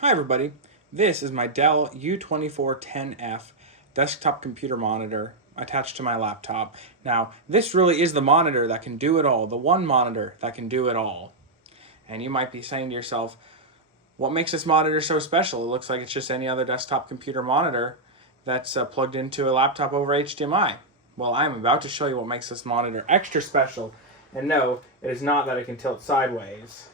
Hi everybody, this is my Dell U2410F desktop computer monitor attached to my laptop. Now, this really is the monitor that can do it all, the one monitor that can do it all. And you might be saying to yourself, what makes this monitor so special? It looks like it's just any other desktop computer monitor that's plugged into a laptop over HDMI. Well, I'm about to show you what makes this monitor extra special. And no, it is not that it can tilt sideways.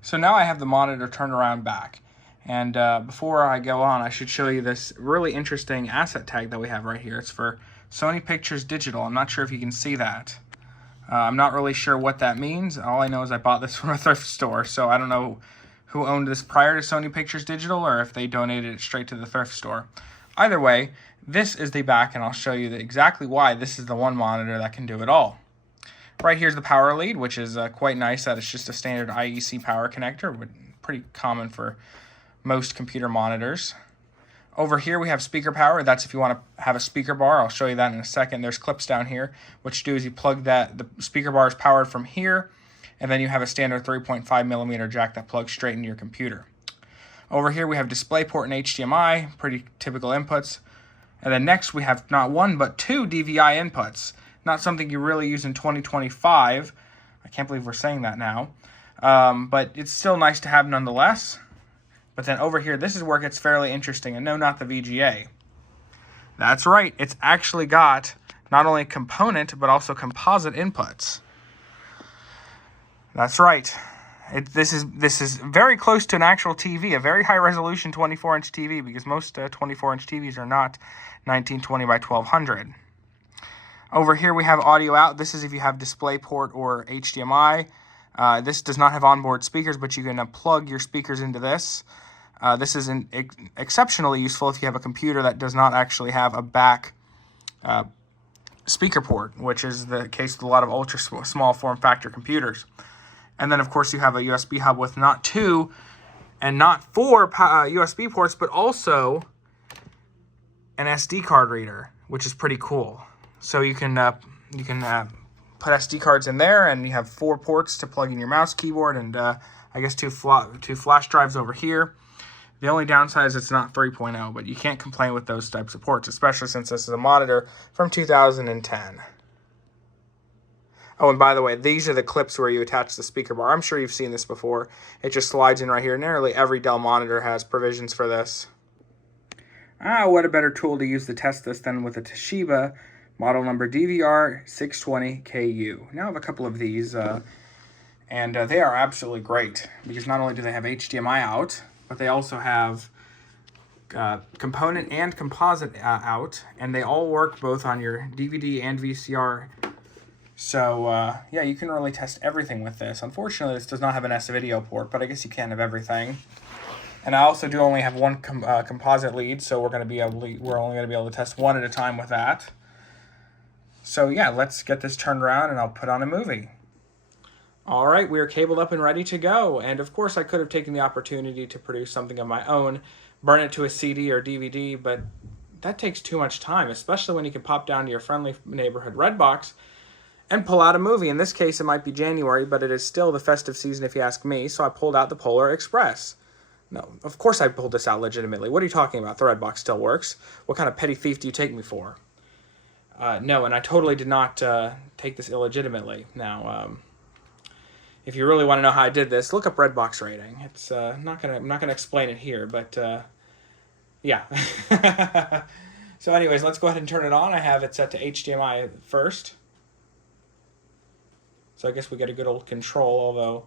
So now I have the monitor turned around back. And before I go on, I should show you this really interesting asset tag that we have right here. It's for Sony Pictures Digital. I'm not sure if you can see that. I'm not really sure what that means. All I know is I bought this from a thrift store, so I don't know who owned this prior to Sony Pictures Digital or if they donated it straight to the thrift store. Either way, this is the back, and I'll show you exactly why this is the one monitor that can do it all. Right here's the power lead, which is quite nice that it's just a standard IEC power connector, but pretty common for most computer monitors. Over here we have speaker power. That's if you want to have a speaker bar. I'll show you that in a second. There's clips down here. What you do is you plug that, the speaker bar is powered from here, and then you have a standard 3.5mm jack that plugs straight into your computer. Over here we have DisplayPort and HDMI, pretty typical inputs. And then next we have not one but two DVI inputs. Not something you really use in 2025. I can't believe we're saying that now. But it's still nice to have nonetheless. But then over here, this is where it gets fairly interesting. And no, not the VGA. That's right. It's actually got not only component, but also composite inputs. That's right. This is very close to an actual TV, a very high-resolution 24-inch TV, because most 24-inch TVs are not 1920 by 1200. Over here we have audio out. This is if you have DisplayPort or HDMI. This does not have onboard speakers, but you can plug your speakers into this. This is exceptionally useful if you have a computer that does not actually have a back speaker port, which is the case with a lot of ultra small form factor computers. And then of course you have a USB hub with not two and not four USB ports, but also an SD card reader, which is pretty cool. So you can put SD cards in there, and you have four ports to plug in your mouse, keyboard, and I guess two flash drives over here. The only downside is it's not 3.0, but you can't complain with those types of ports, especially since this is a monitor from 2010. Oh, and by the way, these are the clips where you attach the speaker bar. I'm sure you've seen this before. It just slides in right here. Nearly every Dell monitor has provisions for this. What a better tool to use to test this than with a Toshiba model number DVR620KU. Now I have a couple of these, and they are absolutely great, because not only do they have HDMI out, but they also have component and composite out, and they all work both on your DVD and VCR. So, yeah, you can really test everything with this. Unfortunately, this does not have an S-video port, but I guess you can have everything. And I also do only have one composite lead, so we're only going to be able to test one at a time with that. So yeah, let's get this turned around and I'll put on a movie. All right, we are cabled up and ready to go. And of course I could have taken the opportunity to produce something of my own, burn it to a CD or DVD, but that takes too much time, especially when you can pop down to your friendly neighborhood Redbox and pull out a movie. In this case, it might be January, but it is still the festive season if you ask me, so I pulled out the Polar Express. No, of course I pulled this out legitimately. What are you talking about? The Redbox still works. What kind of petty thief do you take me for? No, and I totally did not take this illegitimately. Now, if you really want to know how I did this, look up Redbox rating. It's I'm not gonna explain it here, but yeah. So, anyways, let's go ahead and turn it on. I have it set to HDMI first, so I guess we get a good old control. Although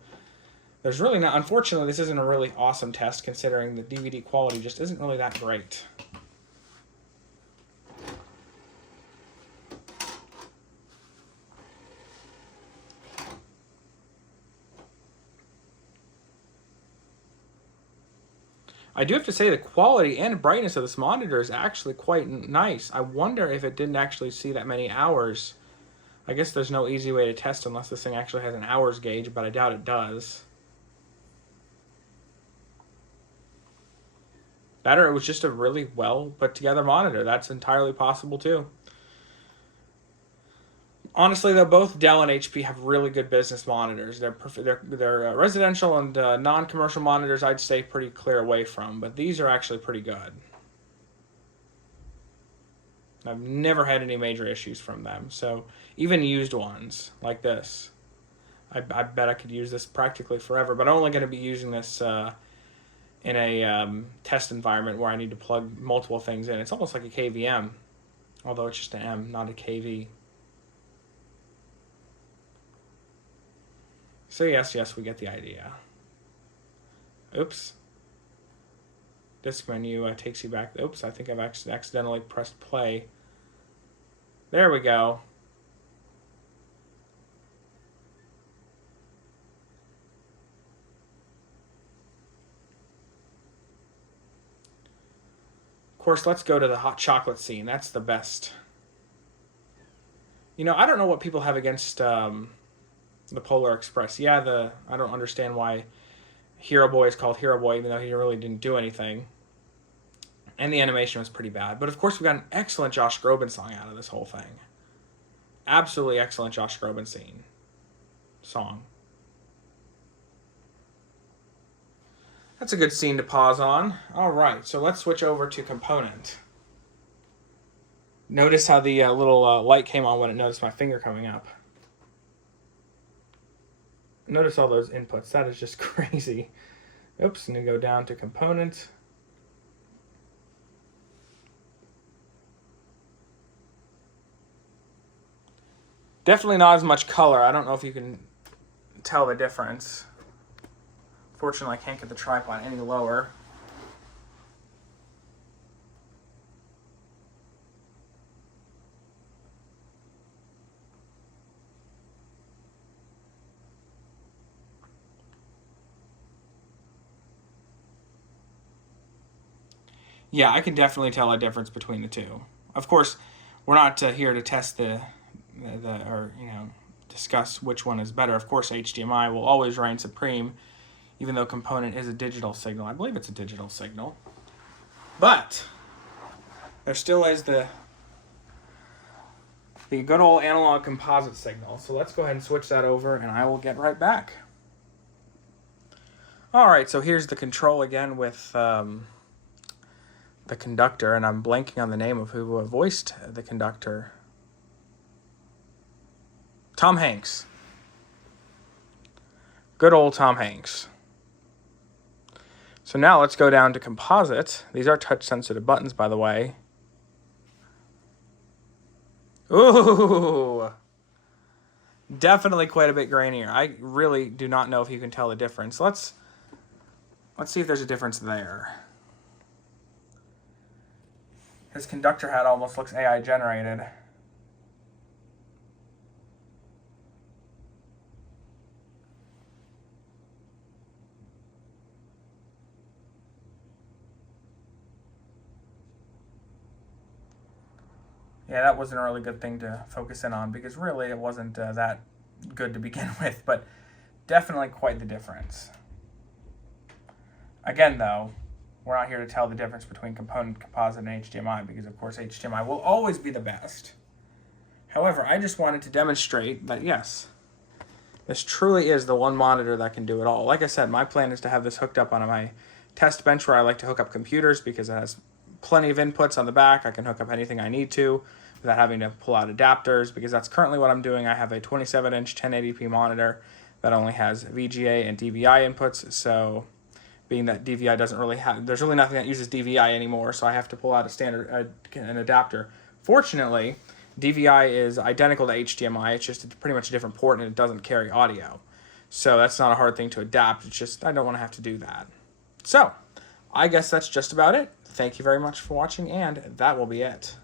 there's really not. Unfortunately, this isn't a really awesome test considering the DVD quality just isn't really that great. I do have to say the quality and brightness of this monitor is actually quite nice. I wonder if it didn't actually see that many hours. I guess there's no easy way to test unless this thing actually has an hours gauge, but I doubt it does. Better, it was just a really well put together monitor. That's entirely possible too. Honestly, though, both Dell and HP have really good business monitors. They're residential and non-commercial monitors I'd stay pretty clear away from, but these are actually pretty good. I've never had any major issues from them. So even used ones like this, I bet I could use this practically forever. But I'm only going to be using this in a test environment where I need to plug multiple things in. It's almost like a KVM, although it's just an M, not a KV. So yes, we get the idea. Oops. Disk menu takes you back. Oops, I think I've accidentally pressed play. There we go. Of course, let's go to the hot chocolate scene. That's the best. You know, I don't know what people have against the Polar Express. Yeah, I don't understand why Hero Boy is called Hero Boy, even though he really didn't do anything. And the animation was pretty bad. But of course, we got an excellent Josh Groban song out of this whole thing. Absolutely excellent Josh Groban song. That's a good scene to pause on. All right, so let's switch over to component. Notice how the little light came on when it noticed my finger coming up. Notice all those inputs. That is just crazy. Oops, and then go down to component. Definitely not as much color. I don't know if you can tell the difference. Fortunately, I can't get the tripod any lower. Yeah, I can definitely tell a difference between the two. Of course, we're not here to test or discuss which one is better. Of course, HDMI will always reign supreme, even though component is a digital signal. I believe it's a digital signal. But there still is the good old analog composite signal. So let's go ahead and switch that over, and I will get right back. All right, so here's the control again with the conductor, and I'm blanking on the name of who voiced the conductor. Tom Hanks. Good old Tom Hanks. So now let's go down to composite. These are touch-sensitive buttons, by the way. Ooh! Definitely quite a bit grainier. I really do not know if you can tell the difference. Let's see if there's a difference there. His conductor hat almost looks AI generated. Yeah, that wasn't a really good thing to focus in on because really it wasn't that good to begin with, but definitely quite the difference. Again, though, we're not here to tell the difference between component, composite, and HDMI because, of course, HDMI will always be the best. However, I just wanted to demonstrate that, yes, this truly is the one monitor that can do it all. Like I said, my plan is to have this hooked up on my test bench where I like to hook up computers because it has plenty of inputs on the back. I can hook up anything I need to without having to pull out adapters because that's currently what I'm doing. I have a 27-inch 1080p monitor that only has VGA and DVI inputs, so being that DVI doesn't really have, there's really nothing that uses DVI anymore, so I have to pull out an adapter. Fortunately, DVI is identical to HDMI, it's just pretty much a different port and it doesn't carry audio. So that's not a hard thing to adapt, it's just I don't want to have to do that. So, I guess that's just about it. Thank you very much for watching, and that will be it.